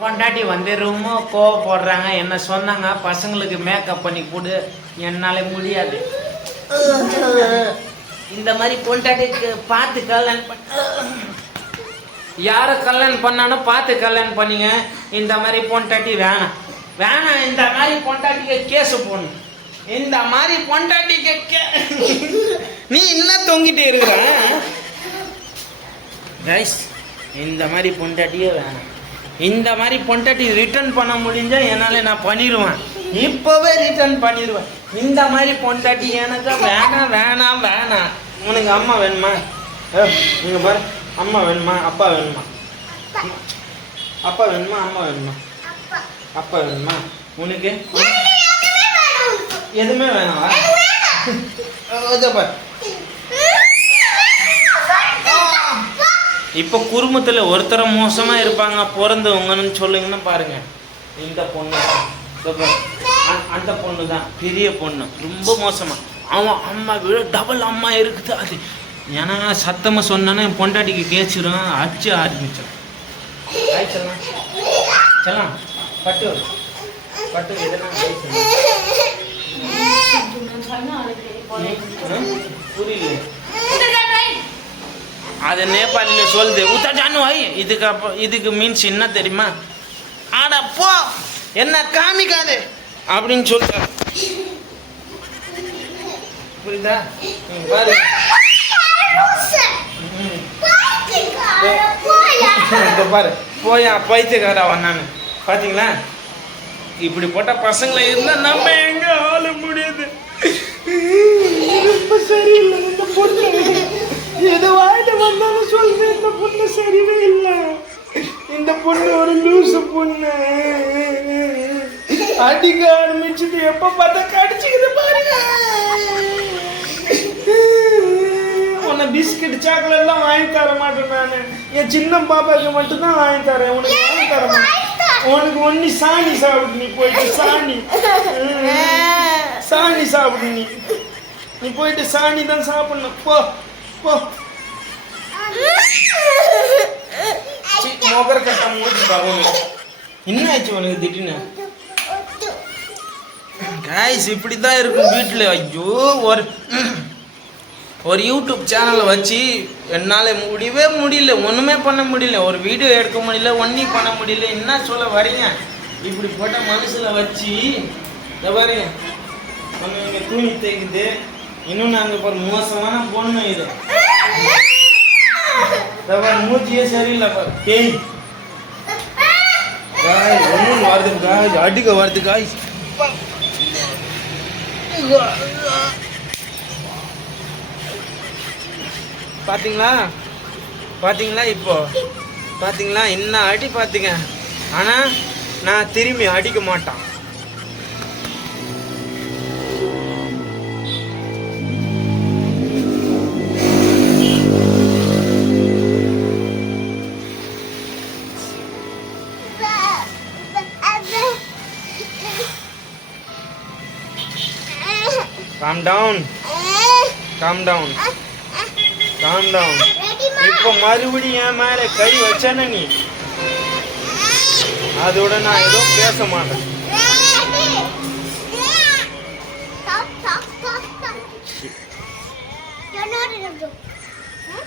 பொண்டாட்டி வந்து ரொம்ப கோவப்படுறாங்க. என்ன சொன்னாங்க, பசங்களுக்கு மேக்கப் பண்ணி கொடு. என்னால முடியாது. இந்த மாதிரி பொண்டாட்டிக்கு பார்த்து கல்யாணம் பண்ண, யாரை கல்யாணம் பண்ணாலும் பார்த்து கல்யாணம் பண்ணிங்க. இந்த மாதிரி பொண்டாட்டி வேணாம் வேணாம். இந்த மாதிரி பொண்டாட்டிக்கு கேஸ் போடணும். இந்த மாதிரி பொண்டாட்டிக்கு நீ இன்னும் தொங்கிட்டே இருக்கிற கைஸ். இந்த மாதிரி பொண்டாட்டியே வேணாம். இந்த மாதிரி பொண்டாட்டி ரிட்டர்ன் பண்ண முடிஞ்சா என்னால் நான் பண்ணிடுவேன். இப்போவே ரிட்டர்ன் பண்ணிடுவேன். இந்த மாதிரி பொண்டாட்டி எனக்கு வேணாம் வேணாம் வேணாம். உனக்கு அம்மா வேணுமா? நீங்கள் பாரு, அம்மா வேணுமா அப்பா வேணுமா? அப்பா வேணுமா அம்மா வேணுமா? அப்பா வேணுமா? உனக்கு எதுவுமே வேணாவா? பாரு, இப்போ குடும்பத்தில் ஒருத்தர மோசமாக இருப்பாங்க பிறந்தவங்கன்னு சொல்லுங்கன்னு பாருங்க. இந்த பொண்ணு அந்த பொண்ணு தான் பெரிய பொண்ணு, ரொம்ப மோசமாக. அவன் அம்மா விட டபுள் அம்மா இருக்குது. அது ஏன்னா சத்தமாக சொன்னானே பொண்டாட்டிக்கு கேச்சிடும், அடிச்சு ஆரம்பிச்சிடும். ஆயிடுச்சலாம் சலாம் பட்டு பட்டு இதெல்லாம் புரியல. அது நேபாளியில் சொல்லுது உத்தா ஜானு ஐ. இதுக்கு மீன்ஸ் என்ன தெரியுமா? ஆடா போ, என்ன காமிக்காது அப்படின்னு சொல்லிட்டாரு. புரியுதா? பாரு, பாரு போயா பைத்தியக்காரா வந்தானு பார்த்தீங்களா? இப்படி போட்ட பசங்களை இருந்தால் நம்ம எங்க ஆள முடியாது. ரொம்ப சரியில்லை இந்த பொண்ணு. எது வாயிட்டு வந்தாலும் சொல்றேன், இந்த பொண்ணு சரிவே இல்லை. இந்த பொண்ணு ஒரு லூசு பொண்ணு. அடிக்க ஆரம்பிச்சுட்டு எப்ப பார்த்தா கடிச்சுக்கிது பாருங்க. உன்னை பிஸ்கட் சாக்லேட் எல்லாம் வாங்கி தர மாட்டேன் நானு. என் சின்ன பாப்பாக்கு மட்டும்தான் வாங்கி தரேன். உனக்கு வாங்கி தர மாட்டேன். உனக்கு ஒண்ணு சாணி சாப்பிடு. நீ போயிட்டு சாணி சாப்பிடு. நீ போயிட்டு சாணி தான் சாப்பிடணும். போ போ. மொகர கட்ட மூடி பாருங்க. என்ன ஆச்சு உனக்கு திடீர்னு? கைஸ் இப்படி தான் இருக்கும் வீட்டில். ஐயோ, ஒரு யூடியூப் சேனலை வச்சு என்னால் முடியவே முடியல, ஒன்றுமே பண்ண முடியல. ஒரு வீடியோ எடுக்க முடியல, ஒன்றும் பண்ண முடியல. என்ன சொல்ல வரீங்க? இப்படி போட்ட மனசில் வச்சு இதை பாருங்க. நம்ம இங்கே துணி தேய்க்குது. இன்னும் நாங்கள் இப்போ மோசமான பொண்ணு. இது மூச்சியே சரியில்லை பாரு. தேய் காய் ஒன்றும் வருது, காய் அடிக்க வருது. காய் பார்த்தீங்களா? பார்த்தீங்களா? இப்போ பார்த்தீங்களா என்ன அடி பார்த்தீங்க? ஆனால் நான் திரும்பி அடிக்க மாட்டான். Calm down. Calm down. Calm down. இப்போ மறுபடியும் என் மேலே கை வச்சேன்னு நீ, அதோட நான் எதுவும் பேச மாட்டேன். You're not in a joke. Huh?